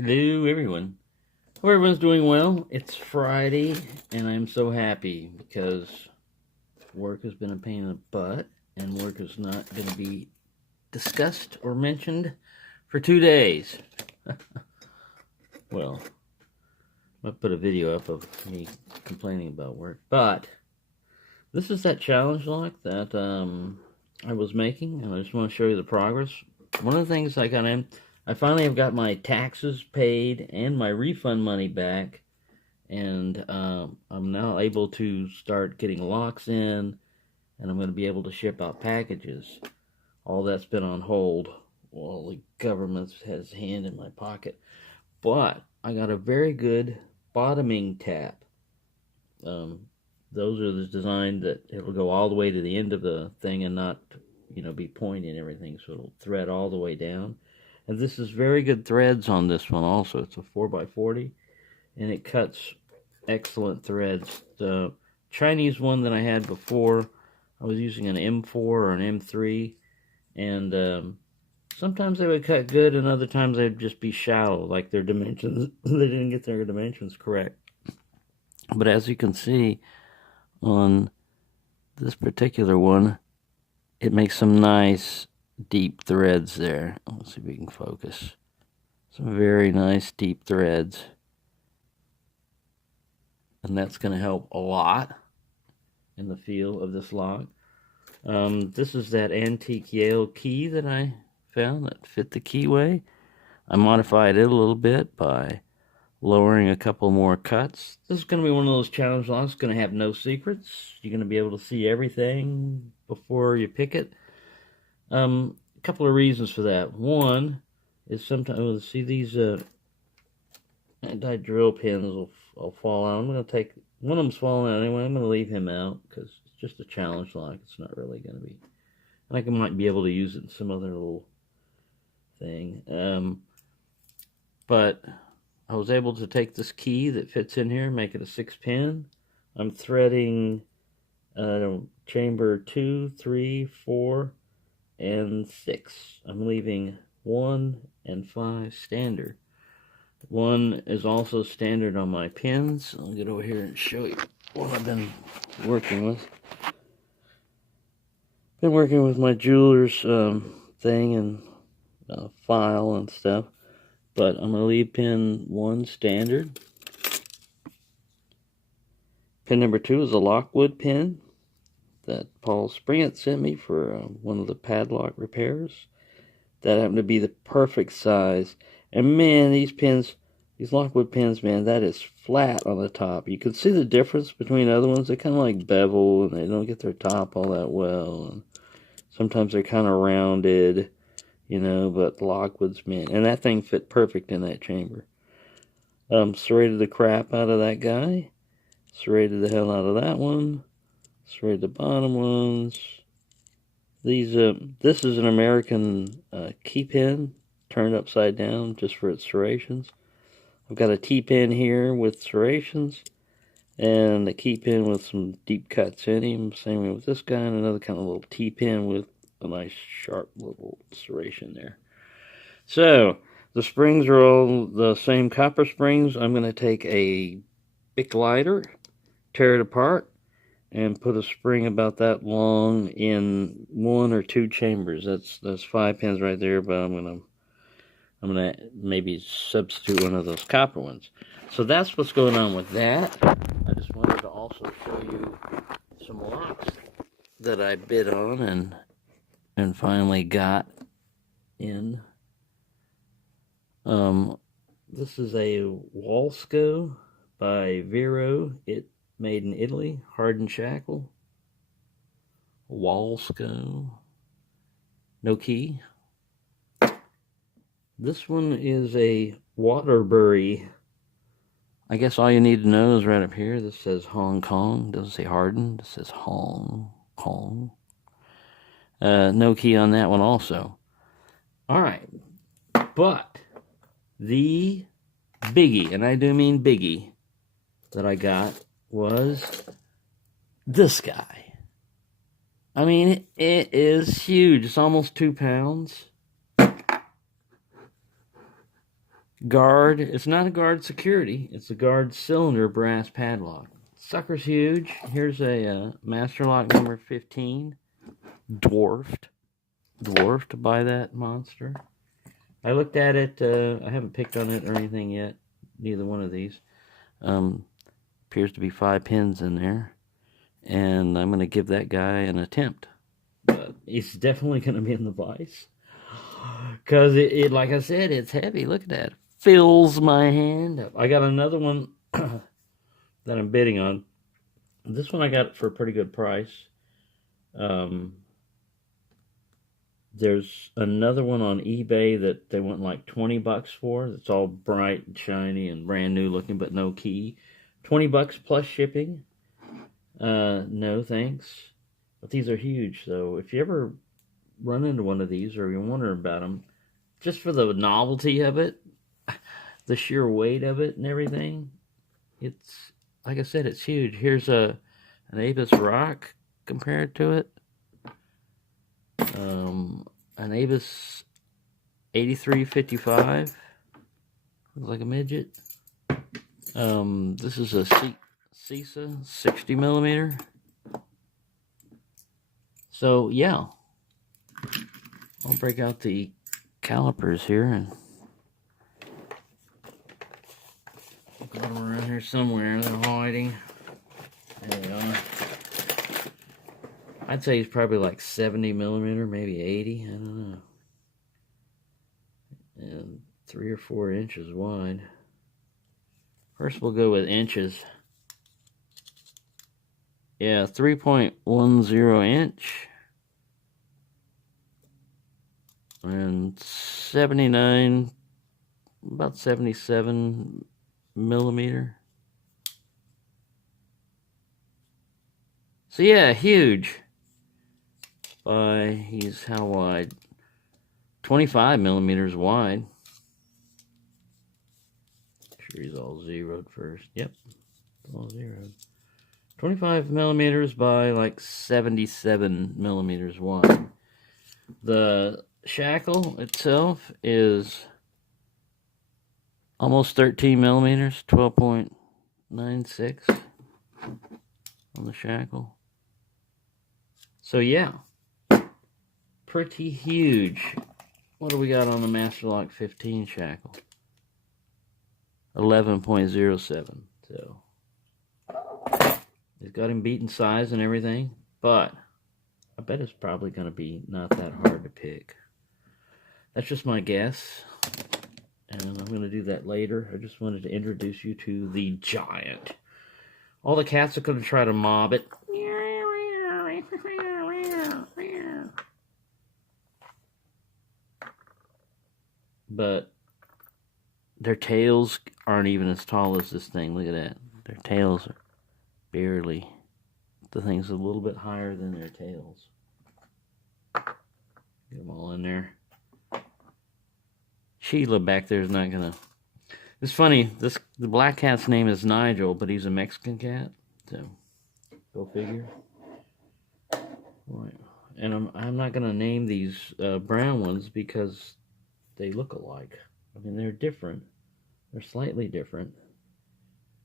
Hello, everyone. Hope everyone's doing well. It's Friday, and I'm so happy because work has been a pain in the butt, and work is not going to be discussed or mentioned for 2 days. Well, I put a video up of me complaining about work, but this is that challenge lock that I was making, and I just want to show you the progress. One of the things I finally have got my taxes paid and my refund money back, and I'm now able to start getting locks in, and I'm going to be able to ship out packages. All that's been on hold while the government has hand in my pocket. But I got a very good bottoming tap. Those are the design that it'll go all the way to the end of the thing and not, be pointy and everything, so it'll thread all the way down. And this is very good threads on this one also. It's a 4x40, and it cuts excellent threads. The Chinese one that I had before, I was using an M4 or an M3, and sometimes they would cut good, and other times they'd just be shallow, like their dimensions. They didn't get their dimensions correct. But as you can see on this particular one, it makes some nice deep threads there. Let's see if we can focus. Some very nice deep threads. And that's going to help a lot in the feel of this lock. This is that antique Yale key that I found that fit the keyway. I modified it a little bit by lowering a couple more cuts. This is going to be one of those challenge locks. It's going to have no secrets. You're going to be able to see everything before you pick it. A couple of reasons for that. One is sometimes, see these anti-drill pins will fall out. I'm going to take, one of them's falling out anyway. I'm going to leave him out because it's just a challenge lock. It's not really going to be, I might be able to use it in some other little thing. But I was able to take this key that fits in here, make it a 6-pin. I'm threading chamber 2, 3, 4, and 6. I'm leaving 1 and 5 standard. 1 is also standard on my pins. I'll get over here and show you what I've been working with. Been working with my jeweler's thing and file and stuff. But I'm going to leave pin 1 standard. Pin number 2 is a Lockwood pin that Paul Springett sent me for one of the padlock repairs. That happened to be the perfect size. And man, these Lockwood pins, man, that is flat on the top. You can see the difference between other ones. They're kind of like bevel, and they don't get their top all that well. And sometimes they're kind of rounded. But Lockwood's, man, and that thing fit perfect in that chamber. Serrated the crap out of that guy. Serrated the hell out of that one. Serrated the bottom ones. This is an American key pin turned upside down just for its serrations. I've got a T-pin here with serrations and a key pin with some deep cuts in him. Same way with this guy, and another kind of little T-pin with a nice sharp little serration there. So the springs are all the same copper springs. I'm going to take a Bic lighter, tear it apart, and put a spring about that long in 1 or 2 chambers. That's 5 pins right there, but I'm gonna maybe substitute one of those copper ones. So that's what's going on with that. I just wanted to also show you some locks that I bid on and finally got in. This is a Walsco by Vero. It made in Italy, hardened shackle. Walsco. No key. This one is a Waterbury. I guess all you need to know is right up here. This says Hong Kong. It doesn't say hardened. It says Hong Kong. No key on that one also. All right. But the biggie, and I do mean biggie, that I got was this guy. I mean, it is huge. It's almost 2 pounds. guard. It's not a guard security. It's a guard cylinder brass padlock. Sucker's huge. Here's a master lock number 15. Dwarfed by that monster. I looked at it. I haven't picked on it or anything yet. Neither one of these. Appears to be 5 pins in there. And I'm going to give that guy an attempt. But he's definitely going to be in the vise. Because it, like I said, it's heavy. Look at that. Fills my hand up. I got another one that I'm bidding on. This one I got for a pretty good price. There's another one on eBay that they want like $20 for. It's all bright and shiny and brand new looking, but no key. $20 plus shipping. No thanks. But these are huge, so if you ever run into one of these or you're wondering about them, just for the novelty of it, the sheer weight of it and everything, it's, like I said, it's huge. Here's an Avis Rock compared to it. An Avis 8355. Looks like a midget. This is a CISA 60 millimeter. So yeah, I'll break out the calipers here and got them around here somewhere. They're hiding. There they are. I'd say he's probably like 70 millimeter, maybe 80. I don't know. And 3 or 4 inches wide. First, we'll go with inches. Yeah, 3.10 inch. And 79, about 77 millimeter. So yeah, huge. He's how wide? 25 millimeters wide. Sure he's all zeroed first. Yep, all zeroed. 25 millimeters by like 77 millimeters wide. The shackle itself is almost 13 millimeters, 12.96 on the shackle. So yeah, pretty huge. What do we got on the Master Lock 15 shackle? 11.07. So he's got him beat in size and everything, but I bet it's probably going to be not that hard to pick. That's just my guess, and I'm going to do that later. I just wanted to introduce you to the giant. All the cats are going to try to mob it. But their tails aren't even as tall as this thing. Look at that. Their tails are barely. The thing's a little bit higher than their tails. Get them all in there. Sheila back there is not gonna. It's funny. The black cat's name is Nigel, but he's a Mexican cat. So go figure. Right. And I'm not gonna name these brown ones because they look alike. I mean, they're different. They're slightly different.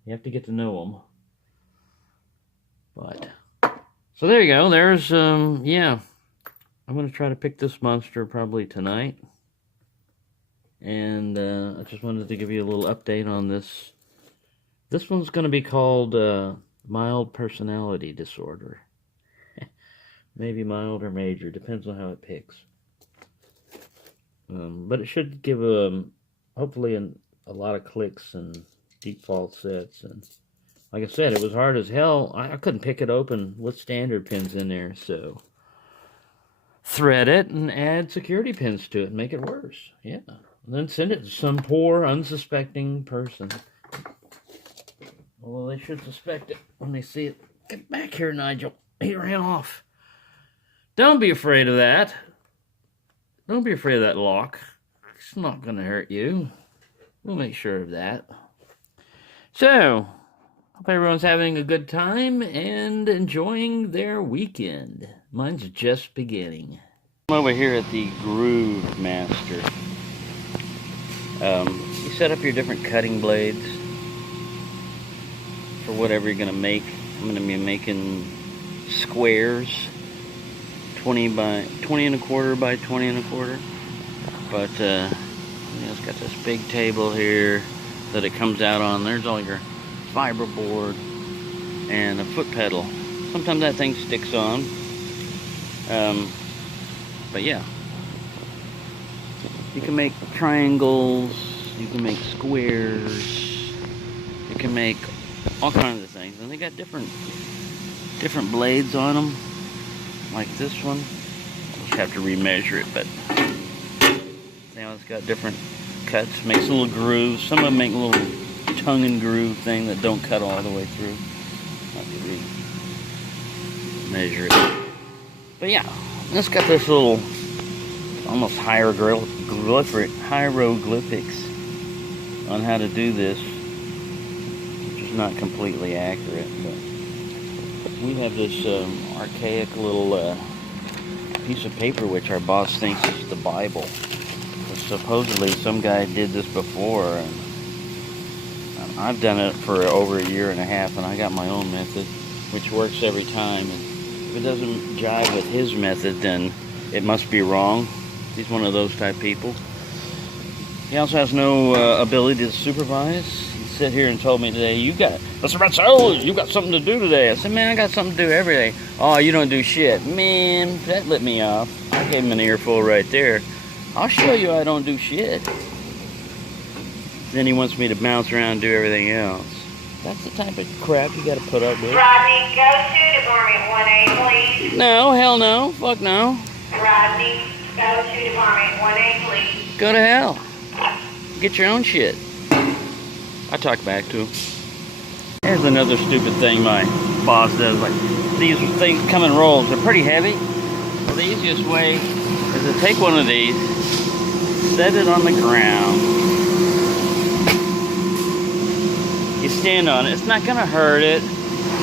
You have to get to know them. But so there you go. There's yeah. I'm gonna try to pick this monster probably tonight. And I just wanted to give you a little update on this. This one's going to be called mild personality disorder. Maybe mild or major, depends on how it picks. But it should give hopefully a lot of clicks and deep fault sets. And like I said, it was hard as hell. I couldn't pick it open with standard pins in there, so thread it and add security pins to it and make it worse. Yeah. And then send it to some poor, unsuspecting person. Well, they should suspect it when they see it. Get back here, Nigel. He ran off. Don't be afraid of that. Don't be afraid of that lock. It's not going to hurt you. We'll make sure of that. So, hope everyone's having a good time and enjoying their weekend. Mine's just beginning. I'm over here at the Groove Master. You set up your different cutting blades for whatever you're gonna make. I'm gonna be making squares, 20 and a quarter by 20 and a quarter. But it's got this big table here that it comes out on. There's all your fiberboard and a foot pedal. Sometimes that thing sticks on. But yeah, you can make triangles, you can make squares, you can make all kinds of things. And they got different blades on them, like this one. I'll just have to remeasure it, but now it's got different cuts. Makes little grooves. Some of them make a little tongue and groove thing that don't cut all the way through. I'll have to measure it. But yeah, it's got this little almost hieroglyphics on how to do this, which is not completely accurate, but we have this archaic little piece of paper which our boss thinks is the Bible. But supposedly some guy did this before, and I've done it for over a year and a half, and I got my own method which works every time. And if it doesn't jive with his method, then it must be wrong. He's one of those type people. He also has no ability to supervise. He sat here and told me today, you got something to do today. I said, man, I got something to do every day. Oh, you don't do shit. Man, that lit me off. I gave him an earful right there. I'll show you I don't do shit. Then he wants me to bounce around and do everything else. That's the type of crap you gotta put up with. Rodney, go to Department 1A, please. No, hell no. Fuck no. Rodney, go to Department 1A, please. Go to hell. Get your own shit. I talk back to him. Here's another stupid thing my boss does. Like, these things come in rolls. They're pretty heavy. Well, the easiest way is to take one of these, set it on the ground. You stand on it. It's not going to hurt it.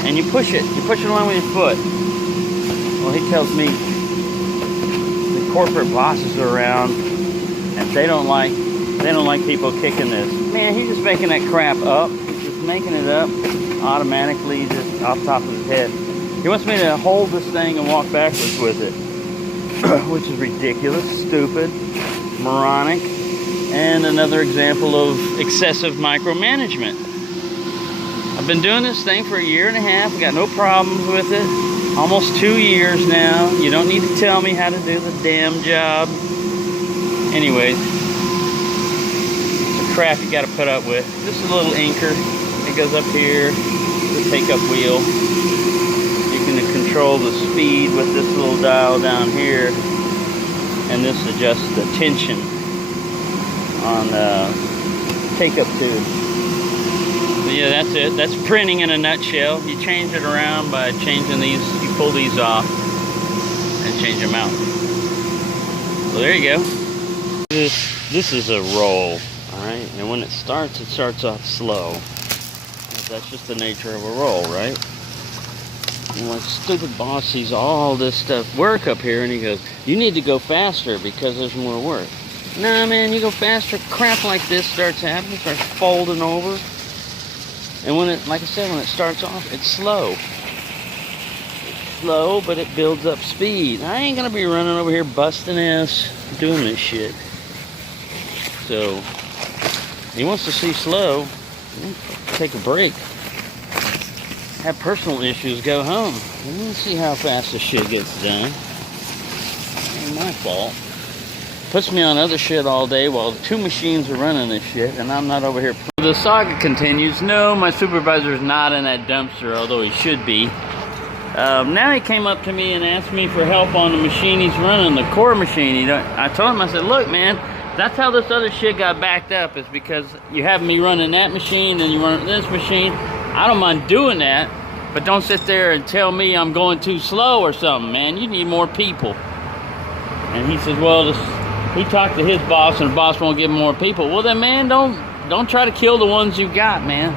And you push it. You push it along with your foot. Well, he tells me the corporate bosses are around, and they don't like people kicking this. Man, he's just making that crap up. He's just making it up automatically, just off the top of his head. He wants me to hold this thing and walk backwards with it, which is ridiculous, stupid, moronic, and another example of excessive micromanagement. I've been doing this thing for a year and a half. I got no problems with it. Almost 2 years now. You don't need to tell me how to do the damn job. Anyways, it's a crap you got to put up with. This is a little anchor. It goes up here. The take-up wheel. You can control the speed with this little dial down here, and this adjusts the tension on the take-up tube. But yeah, that's it. That's printing in a nutshell. You change it around by changing these. You pull these off and change them out. Well, there you go. This is a roll, all right? And when it starts off slow. That's just the nature of a roll, right? And my stupid boss sees all this stuff work up here, and he goes, you need to go faster because there's more work. Nah, man, you go faster, crap like this starts happening, starts folding over. And when it, like I said, when it starts off, it's slow. It's slow, but it builds up speed. I ain't gonna be running over here busting ass doing this shit. So, he wants to see slow. Take a break. Have personal issues, go home. And let's see how fast this shit gets done. Ain't my fault. Puts me on other shit all day while 2 machines are running this shit, and I'm not over here. The saga continues. No, my supervisor's not in that dumpster, although he should be. Now he came up to me and asked me for help on the machine he's running, the core machine. I told him, I said, look, man, that's how this other shit got backed up, is because you have me running that machine and you run this machine. I don't mind doing that, but don't sit there and tell me I'm going too slow or something, man. You need more people. And he says, well, he talked to his boss, and the boss won't give him more people. Well, then, man, don't try to kill the ones you got, man.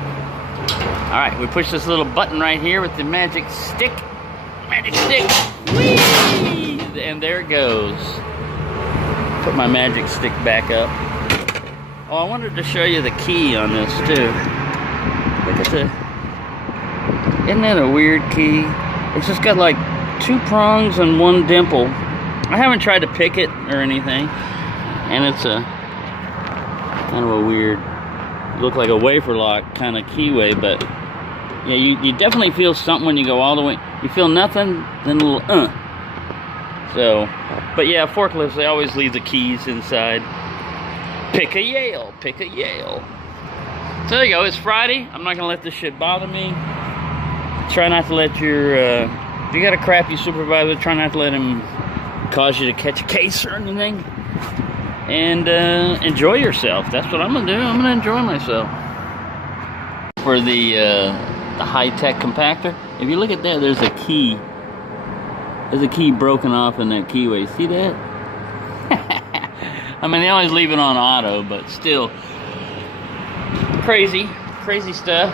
All right, we push this little button right here with the magic stick. Magic stick. Whee! And there it goes. Put my magic stick back up. Oh, I wanted to show you the key on this too. Look at the, isn't that a weird key? It's just got like 2 prongs and 1 dimple. I haven't tried to pick it or anything, and it's a kind of a weird, look like a wafer lock kind of keyway, but yeah, you definitely feel something when you go all the way. You feel nothing, then a little So, but yeah, forklifts, they always leave the keys inside. Pick a Yale, pick a Yale. So there you go, it's Friday. I'm not gonna let this shit bother me. Try not to let your, if you got a crappy supervisor, try not to let him cause you to catch a case or anything. And enjoy yourself. That's what I'm gonna do. I'm gonna enjoy myself. For the high-tech compactor, if you look at that, there's a key. There's a key broken off in that keyway. See that? I mean, they always leave it on auto, but still crazy stuff.